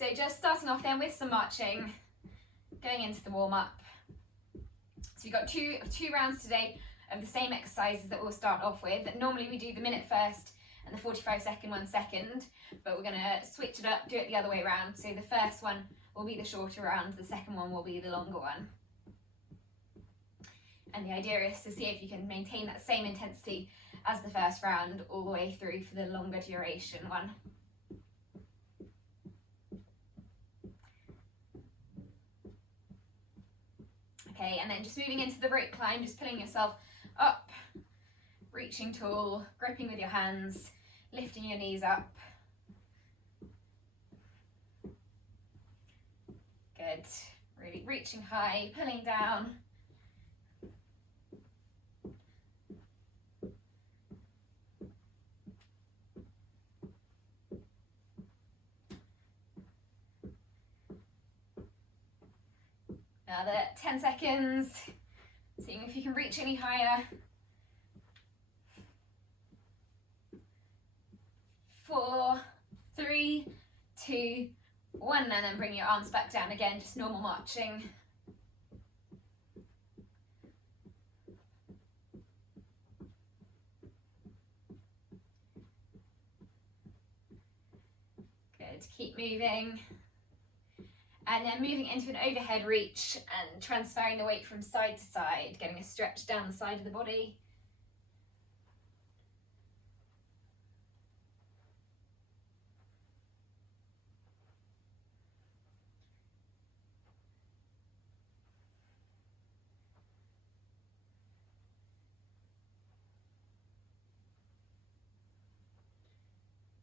So just starting off then with some marching, going into the warm-up. So we've got two rounds today of the same exercises that we'll start off with. Normally we do the minute first and the 45-second one second, but we're going to switch it up, do it the other way around. So the first one will be the shorter round, the second one will be the longer one. And the idea is to see if you can maintain that same intensity as the first round all the way through for the longer duration one. Okay, and then just moving into the rope climb, just pulling yourself up, reaching tall, gripping with your hands, lifting your knees up. Good, really reaching high, pulling down. Another 10 seconds, seeing if you can reach any higher. 4, 3, 2, 1, and then bring your arms back down again, just normal marching. Good, keep moving. And then moving into an overhead reach and transferring the weight from side to side, getting a stretch down the side of the body.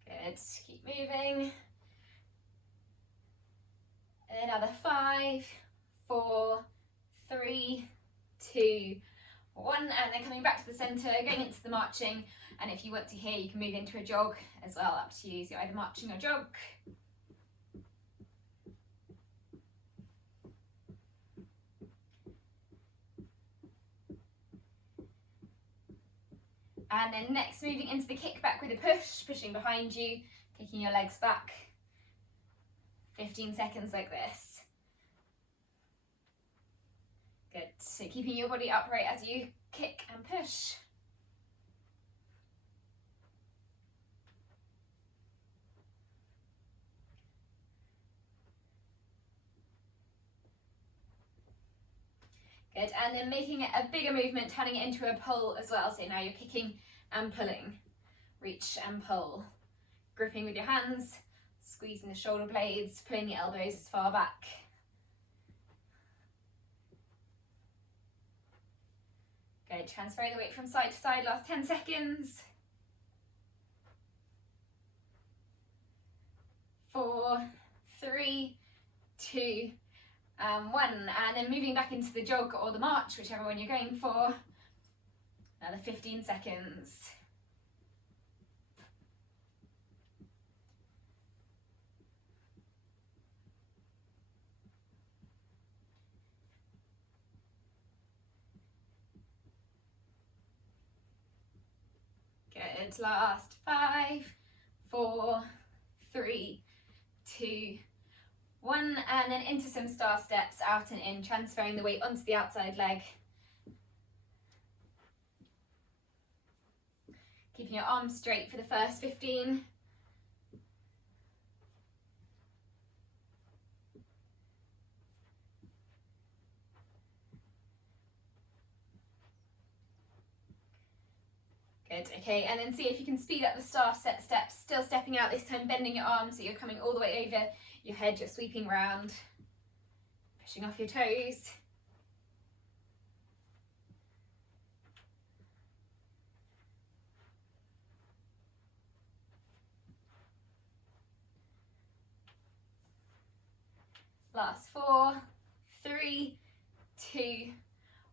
Good, keep moving. Another 5, 4, 3, 2, 1, and then coming back to the centre, going into the marching, and if you want to here you can move into a jog as well, up to you, so either marching or jog. And then next moving into the kick back with a push, pushing behind you, kicking your legs back. 15 seconds like this. Good, so keeping your body upright as you kick and push. Good, and then making it a bigger movement, turning it into a pull as well. So now you're kicking and pulling. Reach and pull. Gripping with your hands. Squeezing the shoulder blades, pulling the elbows as far back. Good, transferring the weight from side to side, last 10 seconds. 4, 3, 2, 1. And then moving back into the jog or the march, whichever one you're going for. Another 15 seconds. Good, last 5, 4, 3, 2, 1, and then into some star steps, out and in, transferring the weight onto the outside leg. Keeping your arms straight for the first 15. Good, okay, and then see if you can speed up the star set steps, still stepping out this time, bending your arms so you're coming all the way over your head, you're sweeping round, pushing off your toes. Last 4, 3, 2,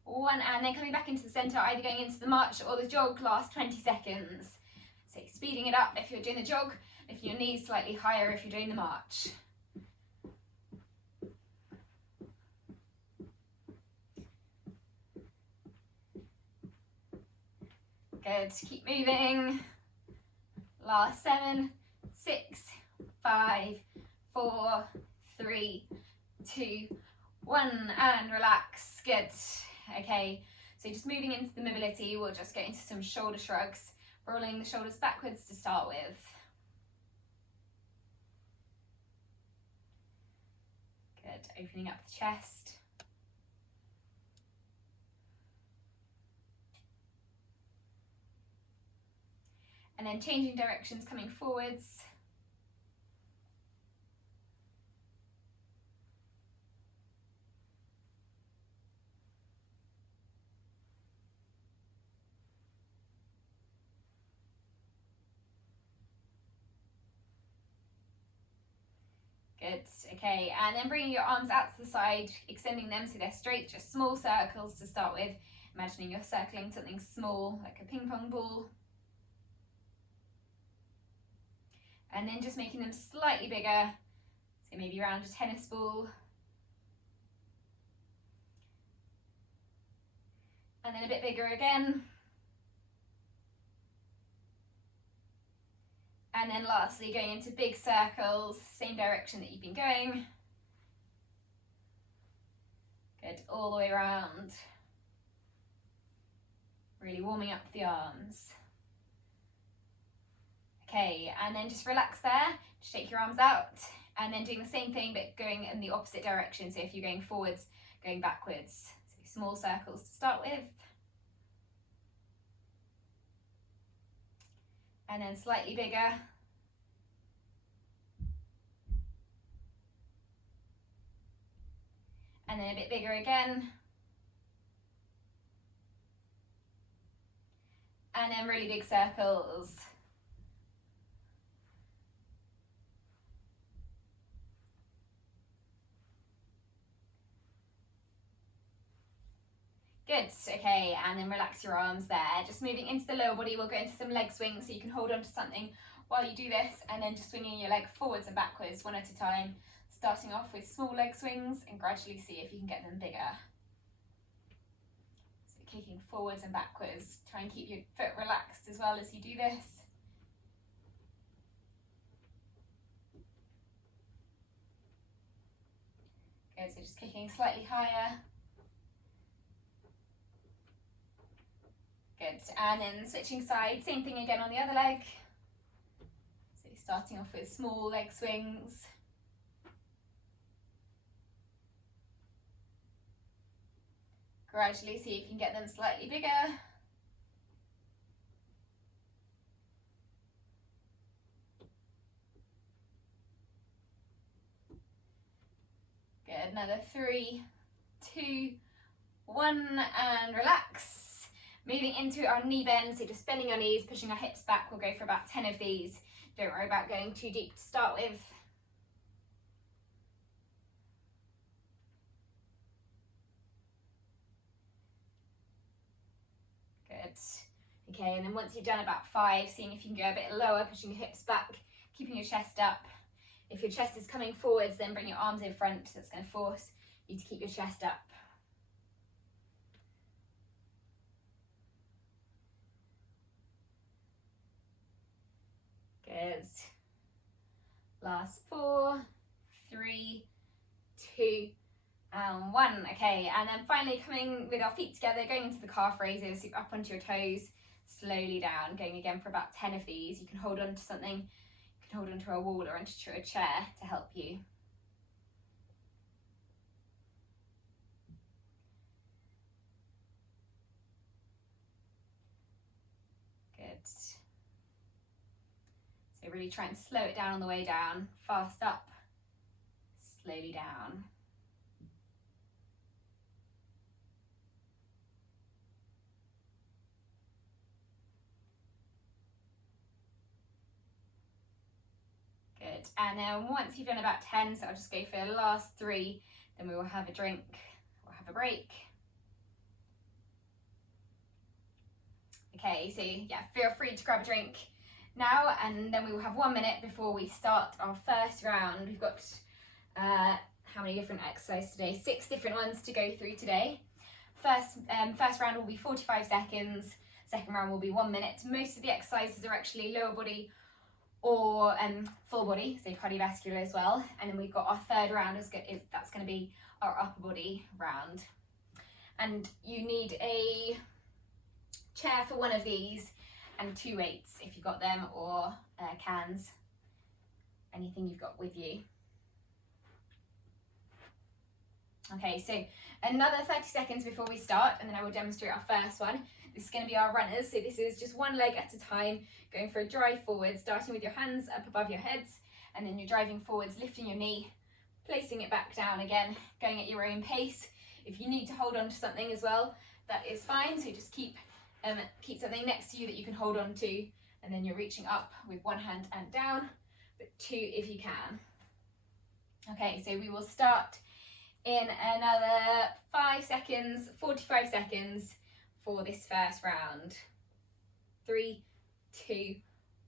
1, and then coming back into the centre, either going into the march or the jog, last 20 seconds. So speeding it up if you're doing the jog, lifting your knees slightly higher if you're doing the march. Good, keep moving. Last 7, 6, 5, 4, 3, 2, 1, and relax. Good. Okay, so just moving into the mobility, we'll just get into some shoulder shrugs, rolling the shoulders backwards to start with. Good, opening up the chest. And then changing directions, coming forwards. Good, okay, and then bringing your arms out to the side, extending them so they're straight, just small circles to start with. Imagining you're circling something small, like a ping pong ball. And then just making them slightly bigger, so maybe around a tennis ball. And then a bit bigger again. And then lastly, going into big circles, same direction that you've been going. Good, all the way around. Really warming up the arms. Okay, and then just relax there, just take your arms out, and then doing the same thing but going in the opposite direction. So if you're going forwards, going backwards. So small circles to start with. And then slightly bigger. And then a bit bigger again. And then really big circles. Good, okay, and then relax your arms there. Just moving into the lower body, we'll go into some leg swings, so you can hold on to something while you do this, and then just swinging your leg forwards and backwards one at a time, starting off with small leg swings and gradually see if you can get them bigger. So kicking forwards and backwards. Try and keep your foot relaxed as well as you do this. Good, so just kicking slightly higher. Good, and then switching sides, same thing again on the other leg. So starting off with small leg swings. Gradually see if you can get them slightly bigger. Good, another 3, 2, 1, and relax. Moving into our knee bend, so just bending our knees, pushing our hips back. We'll go for about 10 of these. Don't worry about going too deep to start with. Good. Okay, and then once you've done about 5, seeing if you can go a bit lower, pushing your hips back, keeping your chest up. If your chest is coming forwards, then bring your arms in front. That's going to force you to keep your chest up. Good. Last 4, 3, 2, and 1. Okay, and then finally coming with our feet together, going into the calf raises, so up onto your toes, slowly down, going again for about 10 of these. You can hold on to something, you can hold onto a wall or onto a chair to help you. Good. So really try and slow it down on the way down, fast up, slowly down. Good, and then once you've done about 10, so I'll just go for the last 3, then we will have a drink, we'll have a break. Okay, so yeah, feel free to grab a drink now, and then we will have 1 minute before we start our first round. We've got how many different exercises today? 6 different ones to go through today. First round will be 45 seconds, second round will be 1 minute. Most of the exercises are actually lower body or full body, so cardiovascular as well. And then we've got our third round that's going to be our upper body round. And you need a chair for one of these and 2 weights if you've got them, or cans, anything you've got with you. Okay, so another 30 seconds before we start, and then I will demonstrate our first one. This is going to be our runners, so this is just one leg at a time, going for a drive forward, starting with your hands up above your heads, and then you're driving forwards, lifting your knee, placing it back down again, going at your own pace. If you need to hold on to something as well, that is fine, so just keep something next to you that you can hold on to, and then you're reaching up with one hand and down, but 2 if you can. Okay, so we will start in another 5 seconds, 45 seconds for this first round. 3, 2,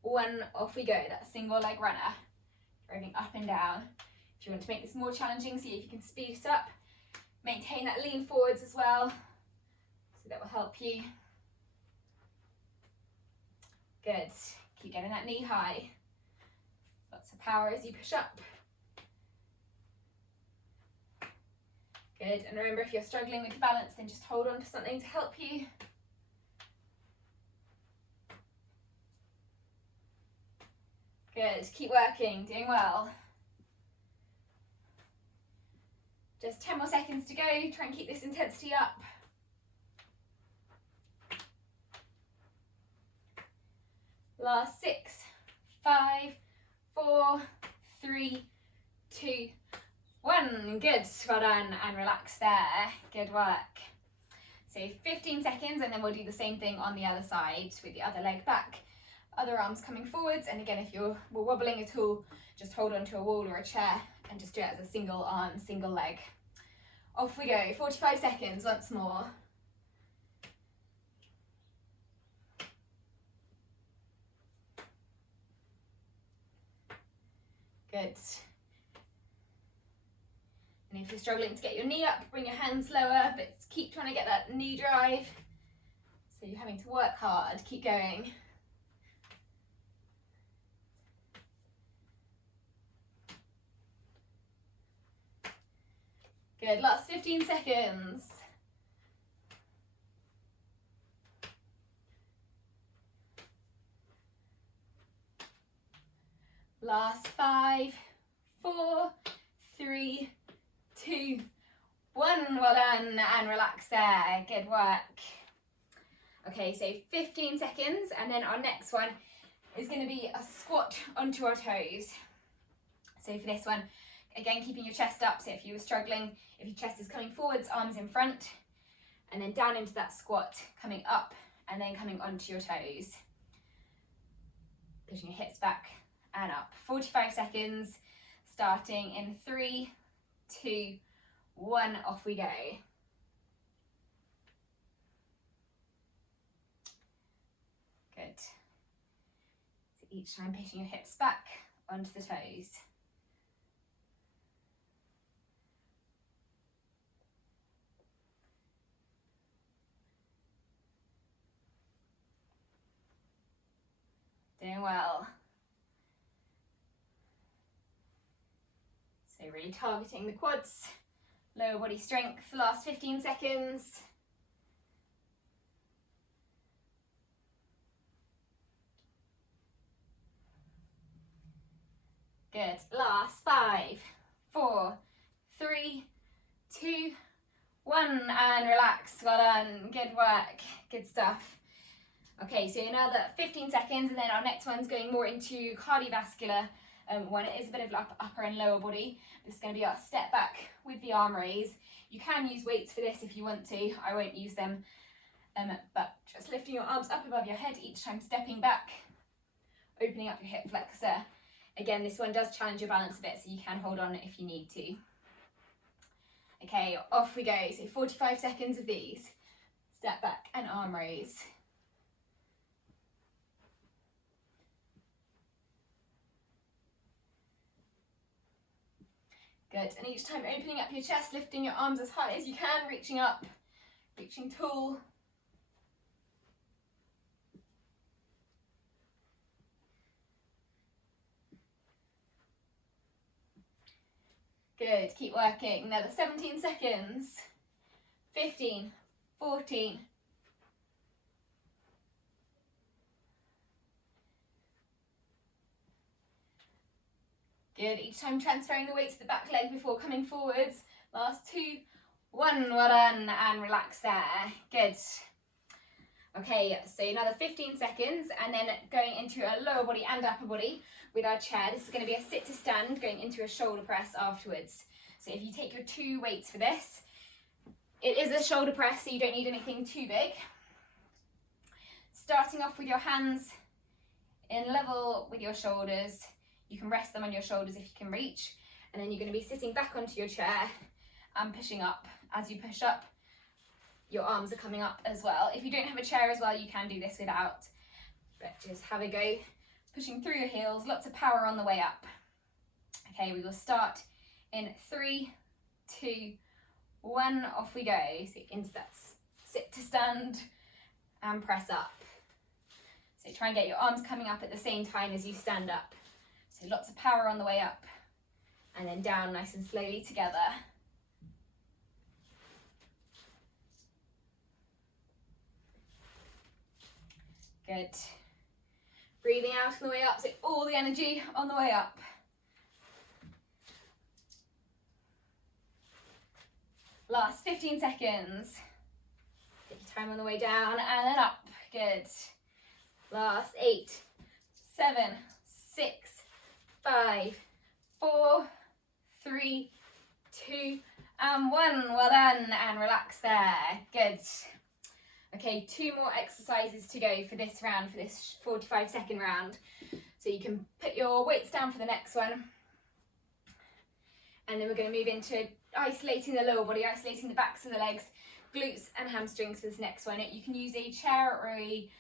1, off we go. That single leg runner, driving up and down. If you want to make this more challenging, see if you can speed it up. Maintain that lean forwards as well, so that will help you. Good, keep getting that knee high. Lots of power as you push up. Good, and remember, if you're struggling with balance, then just hold on to something to help you. Good, keep working, doing well. Just 10 more seconds to go, try and keep this intensity up. Last 6, 5, 4, 3, 2, 1. Good, well done, and relax there. Good work. So 15 seconds, and then we'll do the same thing on the other side with the other leg back. Other arms coming forwards, and again, if you're wobbling at all, just hold onto a wall or a chair and just do it as a single arm, single leg. Off we go, 45 seconds once more. Good. And if you're struggling to get your knee up, bring your hands lower, but keep trying to get that knee drive. So you're having to work hard, keep going. Good, last 15 seconds. Last 5, 4, 3, 2, 1. Well done, and relax there. Good work. Okay, so 15 seconds, and then our next one is going to be a squat onto our toes. So for this one, again, keeping your chest up. So if you were struggling, if your chest is coming forwards, arms in front, and then down into that squat, coming up, and then coming onto your toes. Pushing your hips back and up. 45 seconds, starting in 3, 2, 1, off we go. Good. So each time pushing your hips back onto the toes. Doing well. So really targeting the quads, lower body strength, last 15 seconds. Good, last 5, 4, 3, 2, 1, and relax, well done, good work, good stuff. Okay, so another 15 seconds, and then our next one's going more into cardiovascular one. It is a bit of upper and lower body. This is going to be our step back with the arm raise. You can use weights for this if you want to. I won't use them, but just lifting your arms up above your head each time stepping back, opening up your hip flexor. Again, this one does challenge your balance a bit, so you can hold on if you need to. Okay, off we go. So 45 seconds of these. Step back and arm raise. Good, and each time opening up your chest, lifting your arms as high as you can, reaching up, reaching tall. Good, keep working. Another 17 seconds. 15, 14. Good, each time transferring the weight to the back leg before coming forwards. Last 2, 1, well done, and relax there. Good. Okay, so another 15 seconds, and then going into a lower body and upper body with our chair. This is going to be a sit to stand, going into a shoulder press afterwards. So if you take your 2 weights for this, it is a shoulder press, so you don't need anything too big. Starting off with your hands in level with your shoulders. You can rest them on your shoulders if you can reach, and then you're going to be sitting back onto your chair and pushing up. As you push up, your arms are coming up as well. If you don't have a chair as well, you can do this without, but just have a go. Pushing through your heels, lots of power on the way up. Okay, we will start in 3, 2, 1, off we go. So into that sit to stand and press up. So try and get your arms coming up at the same time as you stand up. So lots of power on the way up, and then down nice and slowly together. Good. Breathing out on the way up, so all the energy on the way up. Last 15 seconds. Take your time on the way down and then up. Good. Last 8, 7, 6, 5, 4, 3, 2, and 1. Well done, and relax there. Good. Okay, 2 more exercises to go for this round, for this 45-second round. So you can put your weights down for the next one. And then we're going to move into isolating the lower body, isolating the backs of the legs, glutes and hamstrings for this next one. You can use a chair or a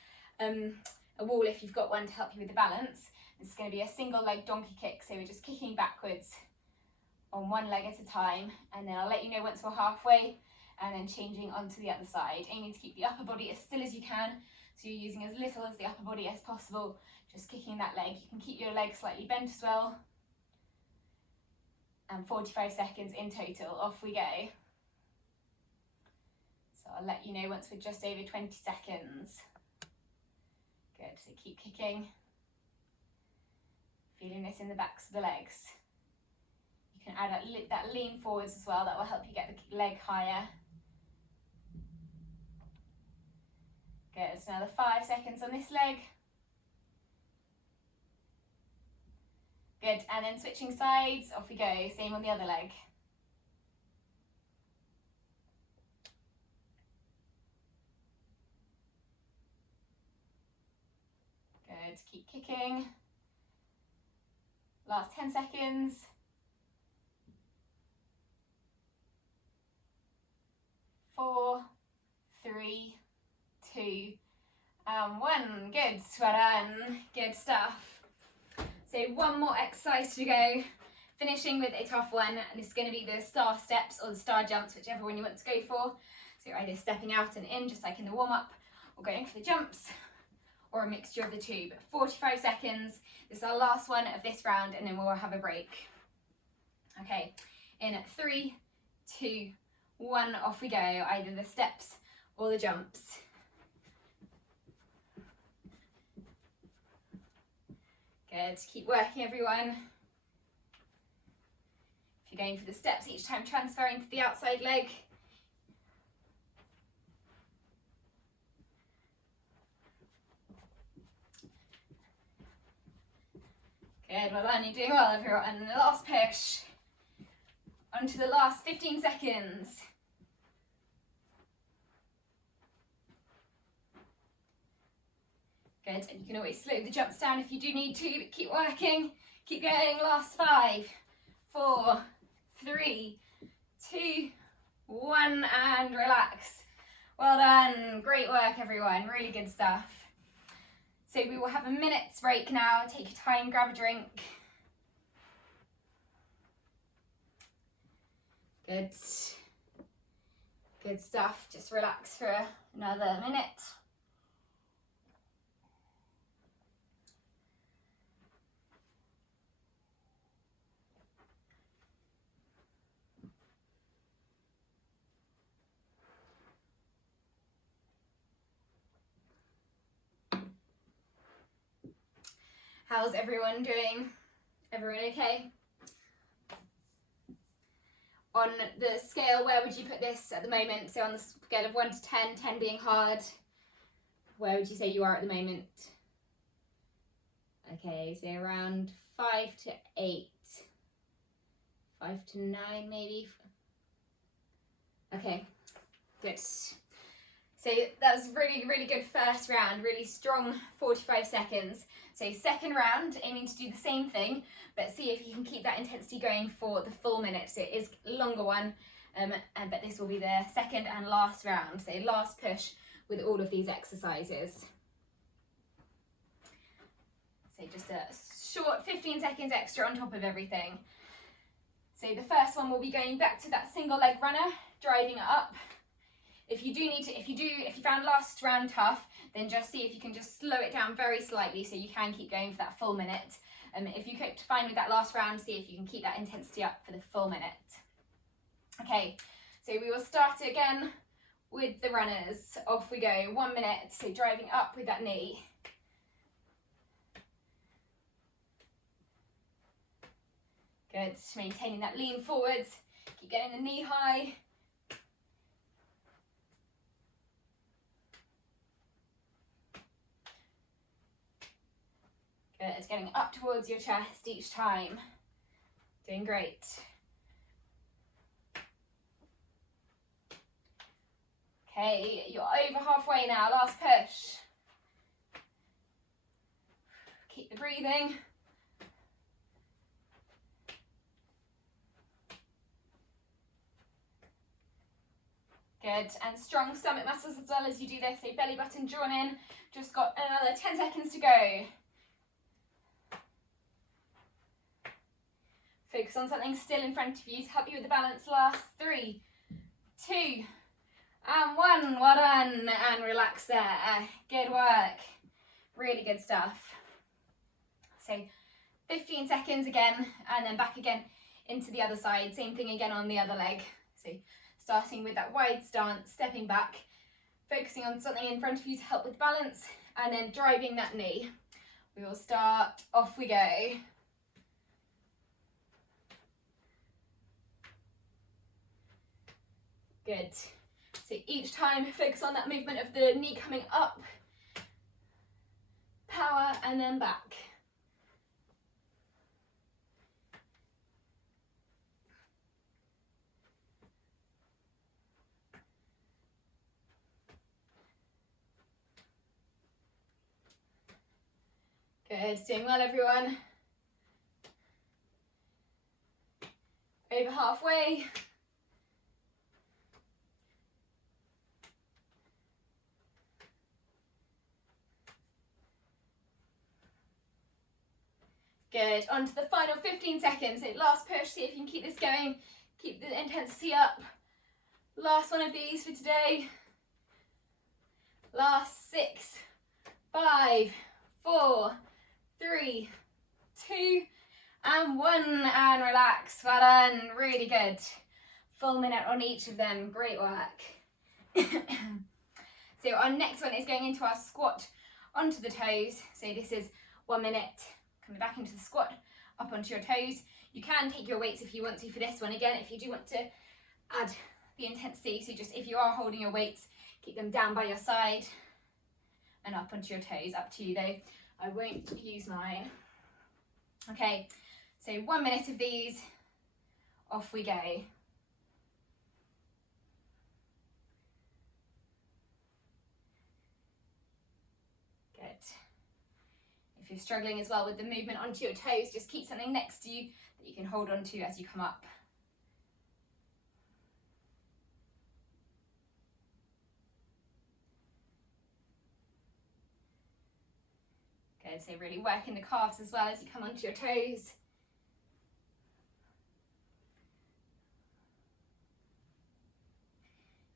wall if you've got one to help you with the balance. This is going to be a single leg donkey kick, so we're just kicking backwards on one leg at a time, and then I'll let you know once we're halfway, and then changing onto the other side, aiming to keep the upper body as still as you can, so you're using as little as the upper body as possible, just kicking that leg. You can keep your leg slightly bent as well, and 45 seconds in total. Off we go. So I'll let you know once we're just over 20 seconds. Good, so keep kicking. Feeling this in the backs of the legs. You can add that lean forwards as well, that will help you get the leg higher. Good, so another 5 seconds on this leg. Good, and then switching sides, off we go, same on the other leg. Good, keep kicking. Last 10 seconds. 4, 3, 2, and 1. Good, well done. Good stuff. So 1 more exercise to go, finishing with a tough one, and this is going to be the star steps or the star jumps, whichever one you want to go for. So you're either stepping out and in, just like in the warm-up, or going for the jumps, or a mixture of the two. But 45 seconds, this is our last one of this round, and then we'll have a break. Okay, in 3, 2, 1, off we go, either the steps or the jumps. Good, keep working everyone. If you're going for the steps, each time transferring to the outside leg. Good, well done, you're doing well everyone. And the last push. On to the last 15 seconds. Good, and you can always slow the jumps down if you do need to, but keep working, keep going. Last 5, 4, 3, 2, 1, and relax. Well done, great work everyone, really good stuff. So we will have a minute's break now. Take your time, grab a drink. Good. Good stuff. Just relax for another minute. How's everyone doing? Everyone okay? On the scale, where would you put this at the moment? So on the scale of 1 to 10, 10 being hard, where would you say you are at the moment? Okay, so around 5 to 8. 5 to 9 maybe. Okay, good. So that was really, really good first round, really strong 45 seconds. So second round, aiming to do the same thing, but see if you can keep that intensity going for the full minute. So it is a longer one, but this will be the second and last round. So last push with all of these exercises. So just a short 15 seconds extra on top of everything. So the first one will be going back to that single leg runner, driving it up. If you found last round tough, then just see if you can just slow it down very slightly so you can keep going for that full minute. If you kept fine with that last round, see if you can keep that intensity up for the full minute. Okay, so we will start again with the runners. Off we go, 1 minute, so driving up with that knee. Good, maintaining that lean forwards, keep getting the knee high. Good, getting up towards your chest each time. Doing great. Okay, you're over halfway now, last push. Keep the breathing. Good, and strong stomach muscles as well as you do this, so belly button drawn in. Just got another 10 seconds to go. Focus on something still in front of you to help you with the balance. Last 3, 2, and 1. Well done, and relax there. Good work. Really good stuff. So 15 seconds again, and then back again into the other side. Same thing again on the other leg. So starting with that wide stance, stepping back, focusing on something in front of you to help with balance, and then driving that knee. We will start, off we go. Good. So each time, focus on that movement of the knee coming up, power, and then back. Good, doing well everyone. Over halfway. Good, on to the final 15 seconds. So last push, see if you can keep this going. Keep the intensity up. Last one of these for today. Last 6, 5, 4, 3, 2, and 1, and relax. Well done, really good. Full minute on each of them, great work. So our next one is going into our squat onto the toes. So this is 1 minute, coming back into the squat, up onto your toes. You can take your weights if you want to for this one. Again, if you do want to add the intensity, so just if you are holding your weights, keep them down by your side and up onto your toes, up to you though. I won't use mine. Okay, so 1 minute of these, off we go. Good. If you're struggling as well with the movement onto your toes, just keep something next to you that you can hold on to as you come up. Good, so really working the calves as well as you come onto your toes.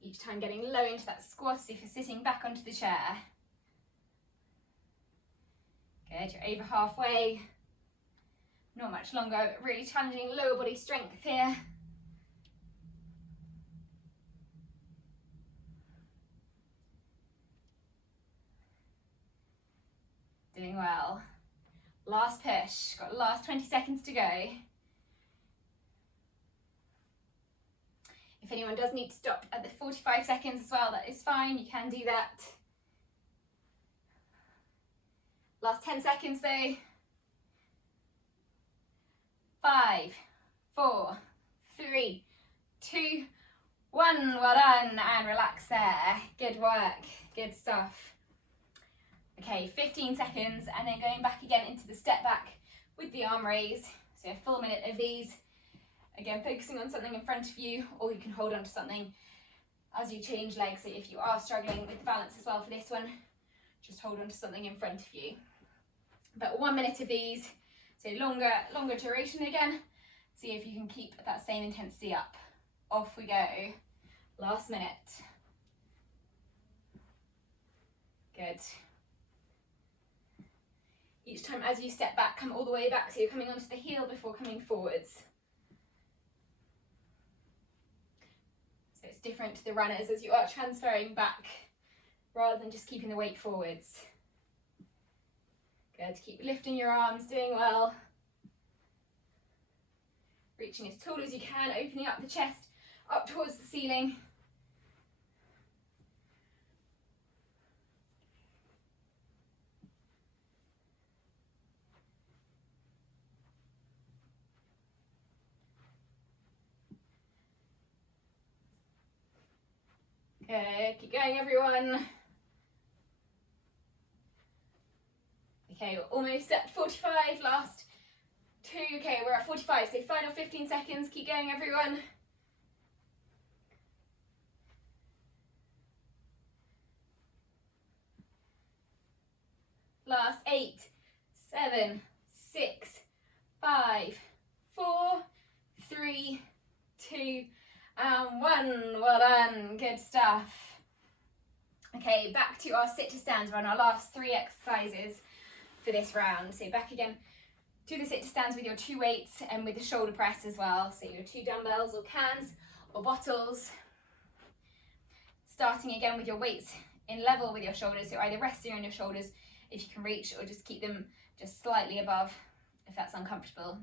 Each time getting low into that squat as if you're sitting back onto the chair. Good, you're over halfway. Not much longer, but really challenging lower body strength here. Doing well. Last push, got last 20 seconds to go. If anyone does need to stop at the 45 seconds as well, that is fine, you can do that. Last 10 seconds though. 5, 4, 3, 2, 1, well done, and relax there. Good work, good stuff. Okay, 15 seconds, and then going back again into the step back with the arm raise. So a full minute of these. Again, focusing on something in front of you, or you can hold on to something as you change legs. So if you are struggling with the balance as well for this one, just hold on to something in front of you. But 1 minute of these, so longer duration again. See if you can keep that same intensity up. Off we go. Last minute. Good. Each time as you step back, come all the way back, so you're coming onto the heel before coming forwards. So it's different to the runners as you are transferring back rather than just keeping the weight forwards. Good, keep lifting your arms, doing well. Reaching as tall as you can, opening up the chest up towards the ceiling. Good, keep going everyone. Okay, we're almost at 45, last 2, okay, we're at 45, so final 15 seconds, keep going everyone. Last 8, 7, 6, 5, 4, 3, 2, and 1, well done, good stuff. Okay, back to our sit to stands run, our last 3 exercises for this round. So back again, do the sit to stands with your 2 weights and with the shoulder press as well. So your 2 dumbbells or cans or bottles. Starting again with your weights in level with your shoulders, so either resting on your shoulders if you can reach, or just keep them just slightly above if that's uncomfortable.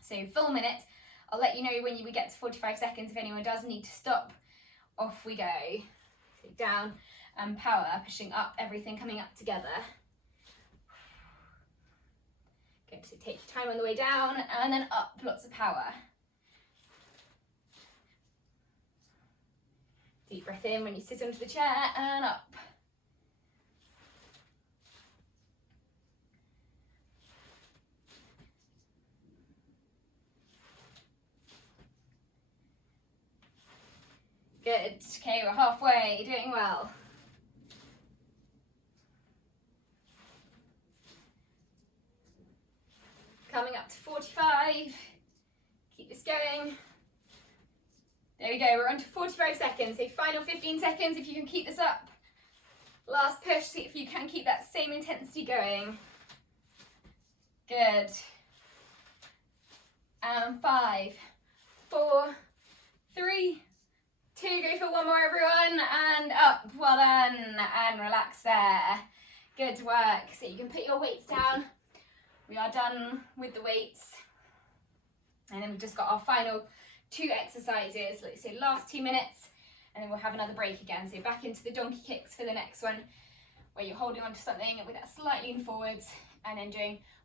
So full minute. I'll let you know when we get to 45 seconds if anyone does need to stop. Off we go. So down and power, pushing up, everything coming up together. Good, so take your time on the way down and then up, lots of power. Deep breath in when you sit onto the chair and up. Good, okay, we're halfway, doing well. Coming up to 45, keep this going. There we go, we're on to 45 seconds, so final 15 seconds if you can keep this up. Last push, see if you can keep that same intensity going. Good. And 5, 4, 3, 2, go for one more everyone, and up, well done, and relax there. Good work, so you can put your weights down. We are done with the weights. And then we've just got our final 2 exercises, let's say last 2 minutes, and then we'll have another break again. So back into the donkey kicks for the next one, where you're holding on to something with that slight lean forwards, and then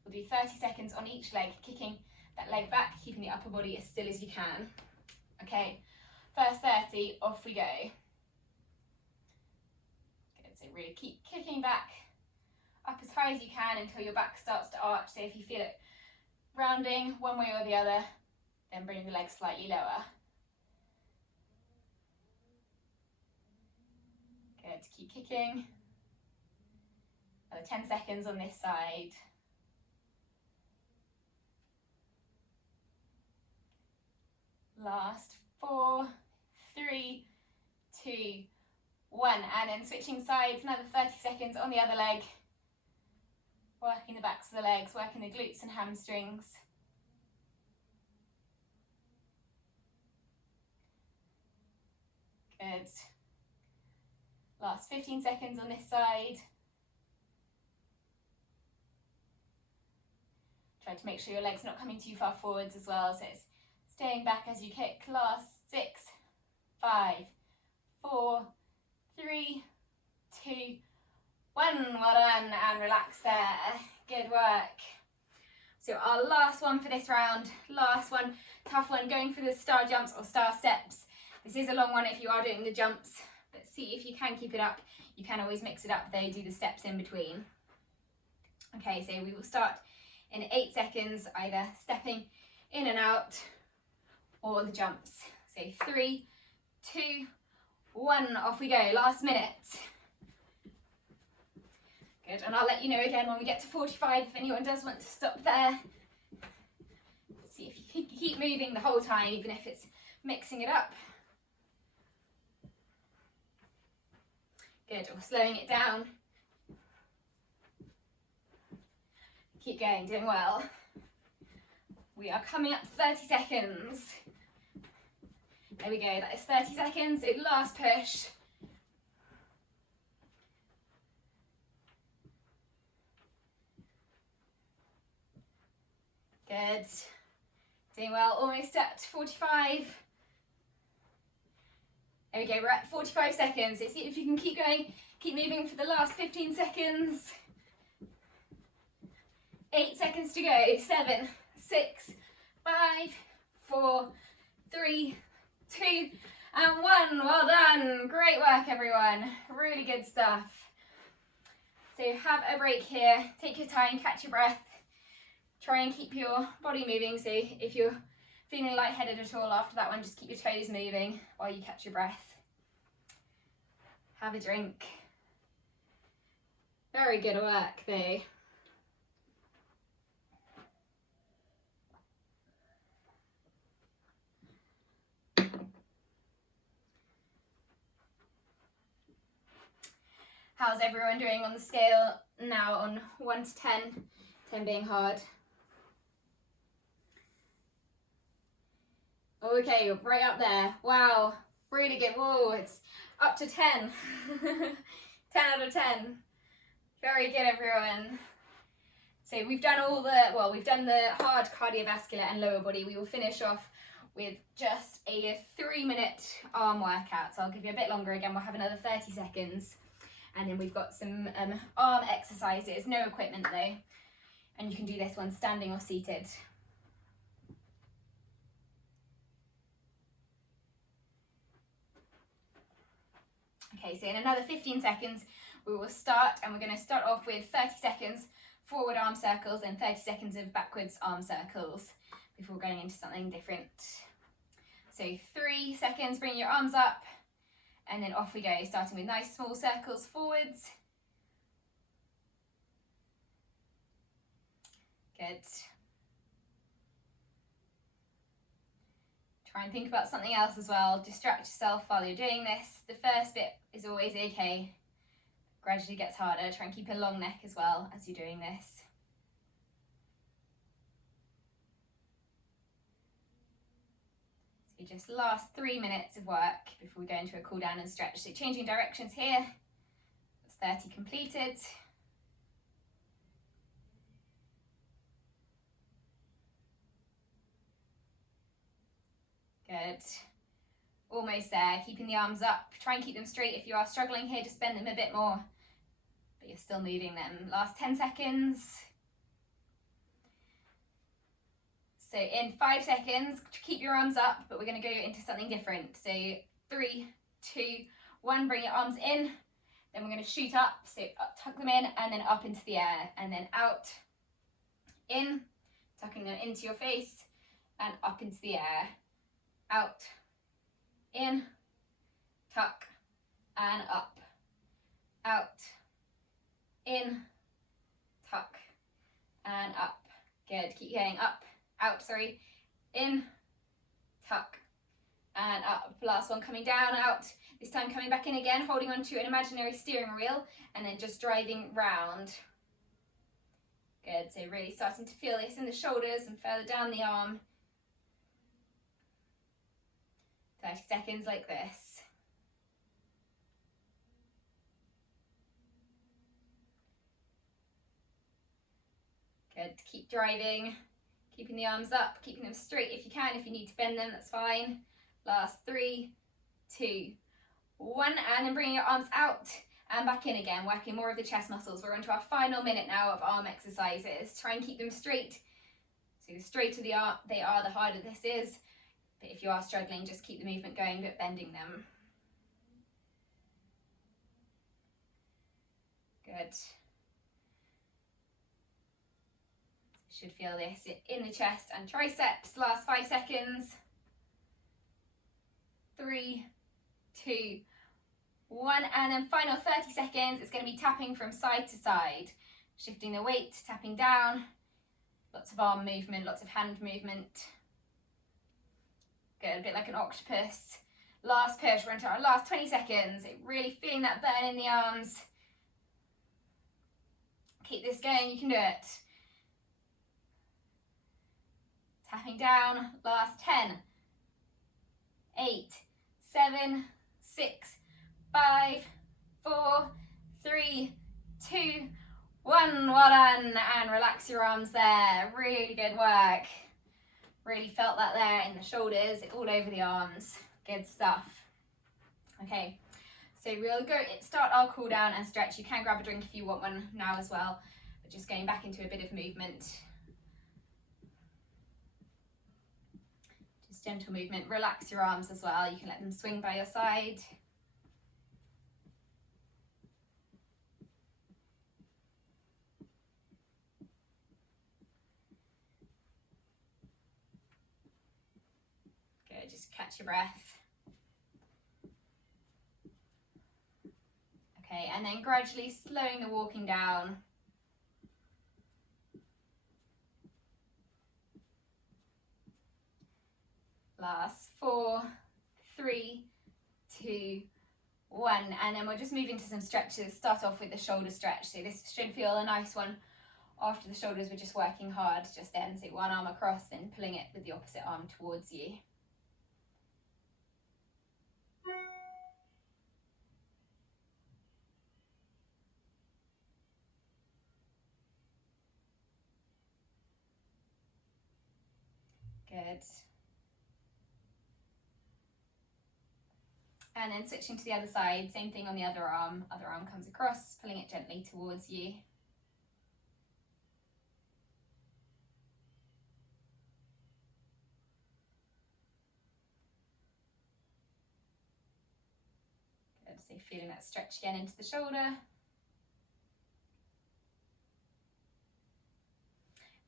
we'll do 30 seconds on each leg, kicking that leg back, keeping the upper body as still as you can. Okay, first 30, off we go. Good, so really keep kicking back up as high as you can until your back starts to arch. So if you feel it rounding one way or the other, then bring the legs slightly lower. Good, keep kicking. Another 10 seconds on this side. Last 4, 3, 2, 1, and then switching sides, another 30 seconds on the other leg. Working the backs of the legs, working the glutes and hamstrings. Good. Last 15 seconds on this side. Try to make sure your leg's not coming too far forwards as well, so it's staying back as you kick. Last 6, 5, 4, 3, 2, 1. Well done, and relax there. Good work. So our last one for this round, last one, tough one, going for the star jumps or star steps. This is a long one if you are doing the jumps, but see if you can keep it up. You can always mix it up though, do the steps in between. Okay, so we will start in 8 seconds, either stepping in and out or the jumps. So 3, 2, 1, off we go, last minute. Good, and I'll let you know again when we get to 45 if anyone does want to stop there. See if you can keep moving the whole time, even if it's mixing it up. Good, or slowing it down. Keep going, doing well. We are coming up to 30 seconds. There we go, that is 30 seconds, so last push. Good. Doing well, almost at 45. There we go, we're at 45 seconds. So see if you can keep going, keep moving for the last 15 seconds. 8 seconds to go. 7, 6, 5, 4, 3, 2, and 1. Well done. Great work, everyone. Really good stuff. So have a break here. Take your time, catch your breath. Try and keep your body moving. So if you're feeling lightheaded at all after that one, just keep your toes moving while you catch your breath. Have a drink. Very good work though. How's everyone doing on the scale now on 1 to 10? 10 being hard. Okay, you're right up there. Wow, really good. Whoa, it's up to 10. 10 out of 10. Very good, everyone. So we've done we've done the hard cardiovascular and lower body. We will finish off with just a 3-minute arm workout. So I'll give you a bit longer again. We'll have another 30 seconds. And then we've got some arm exercises, no equipment though. And you can do this one standing or seated. Okay, so in another 15 seconds, we will start, and we're going to start off with 30 seconds forward arm circles and 30 seconds of backwards arm circles before going into something different. So 3 seconds, bring your arms up, and then off we go, starting with nice small circles forwards. Good. Try and think about something else as well. Distract yourself while you're doing this. The first bit is always okay. Gradually gets harder. Try and keep a long neck as well as you're doing this. So just last 3 minutes of work before we go into a cool down and stretch. So changing directions here. That's 30 completed. Good. Almost there, keeping the arms up. Try and keep them straight. If you are struggling here, just bend them a bit more. But you're still moving them. Last 10 seconds. So in 5 seconds, keep your arms up, but we're going to go into something different. So 3, 2, 1, bring your arms in. Then we're going to shoot up. So tuck them in and then up into the air. And then out, in, tucking them into your face and up into the air. Out, in, tuck, and up. Out, in, tuck, and up. Good, keep going up, out, sorry, in, tuck, and up. Last one coming down, out. This time coming back in again, holding onto an imaginary steering wheel, and then just driving round. Good, so really starting to feel this in the shoulders and further down the arm. 30 seconds like this. Good, keep driving, keeping the arms up, keeping them straight if you can. If you need to bend them, that's fine. Last 3, 2, 1, and then bringing your arms out and back in again, working more of the chest muscles. We're on to our final minute now of arm exercises. Try and keep them straight. So the straighter they are, the harder this is. But if you are struggling, just keep the movement going, but bending them. Good. Should feel this in the chest and triceps. Last 5 seconds. 3, 2, 1, and then final 30 seconds. It's going to be tapping from side to side, shifting the weight, tapping down. Lots of arm movement, lots of hand movement. Good, a bit like an octopus. Last push, we're into our last 20 seconds. Really feeling that burn in the arms. Keep this going, you can do it. Tapping down, last 10, 8, 7, 6, 5, 4, 3, 2, 1. Well done, and relax your arms there. Really good work. Really felt that there in the shoulders, all over the arms. Good stuff. Okay, so we'll start our cool down and stretch. You can grab a drink if you want one now as well, but just going back into a bit of movement. Just gentle movement. Relax your arms as well. You can let them swing by your side. Good, just catch your breath. Okay, and then gradually slowing the walking down. Last 4, 3, 2, 1, and then we'll just move into some stretches. Start off with the shoulder stretch. So this should feel a nice one. After the shoulders, we're just working hard just then. So one arm across, then pulling it with the opposite arm towards you. Good. And then switching to the other side, same thing on the other arm. Other arm comes across, pulling it gently towards you. Good, so feeling that stretch again into the shoulder.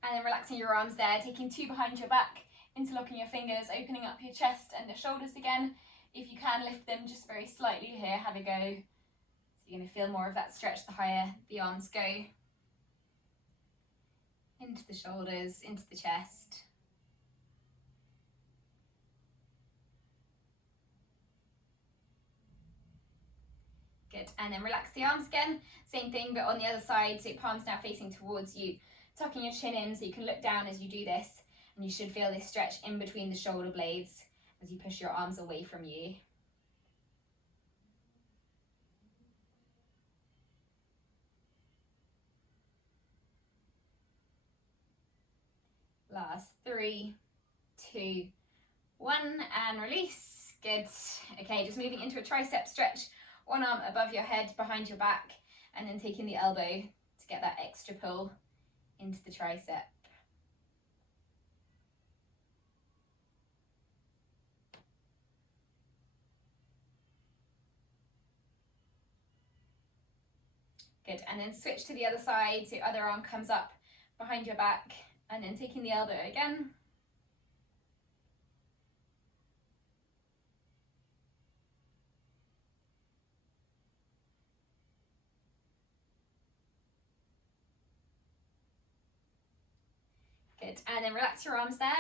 And then relaxing your arms there, taking 2 behind your back, interlocking your fingers, opening up your chest and your shoulders again. If you can, lift them just very slightly here, have a go. So you're going to feel more of that stretch the higher the arms go. Into the shoulders, into the chest. Good, and then relax the arms again. Same thing, but on the other side, so palms now facing towards you. Tucking your chin in so you can look down as you do this, and you should feel this stretch in between the shoulder blades as you push your arms away from you. Last 3, 2, 1, and release. Good. Okay, just moving into a tricep stretch. One arm above your head, behind your back, and then taking the elbow to get that extra pull into the tricep. Good, and then switch to the other side, so other arm comes up behind your back, and then taking the elbow again. Good, and then relax your arms there.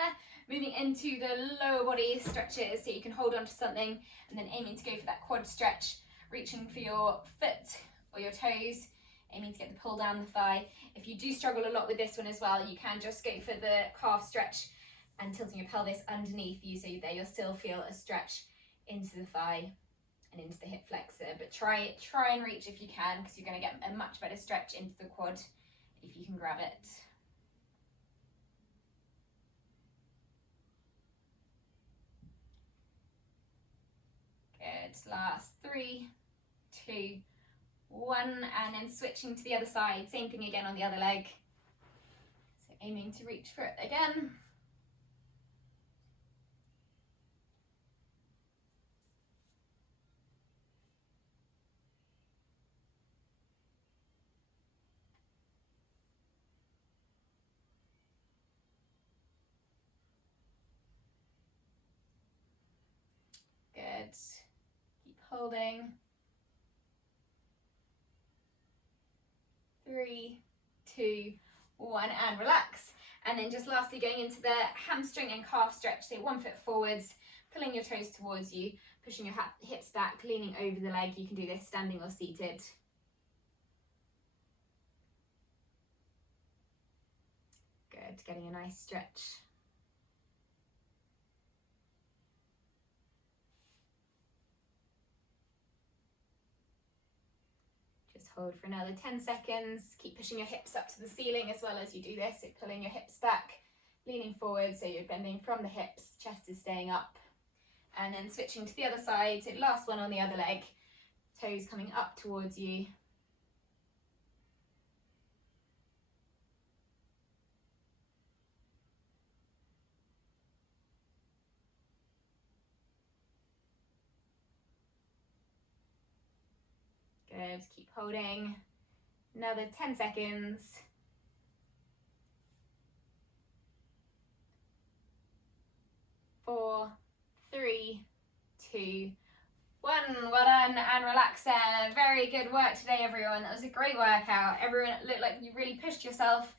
Moving into the lower body stretches, so you can hold on to something and then aiming to go for that quad stretch, reaching for your foot or your toes, aiming to get the pull down the thigh. If you do struggle a lot with this one as well, you can just go for the calf stretch and tilting your pelvis underneath you, so there you'll still feel a stretch into the thigh and into the hip flexor. But try and reach if you can, because you're going to get a much better stretch into the quad if you can grab it. Last 3, 2, 1, and then switching to the other side. Same thing again on the other leg. So aiming to reach for it again. Good. Keep holding. 3, 2, 1, and relax. And then just lastly going into the hamstring and calf stretch. So 1 foot forwards, pulling your toes towards you, pushing your hips back, leaning over the leg. You can do this standing or seated. Good, getting a nice stretch. Just hold for another 10 seconds. Keep pushing your hips up to the ceiling as well as you do this. So pulling your hips back, leaning forward, so you're bending from the hips, chest is staying up. And then switching to the other side, so last one on the other leg, toes coming up towards you. Good, keep holding. Another 10 seconds. 4, 3, 2, 1. Well done, and relax there. Very good work today, everyone. That was a great workout. Everyone, it looked like you really pushed yourself.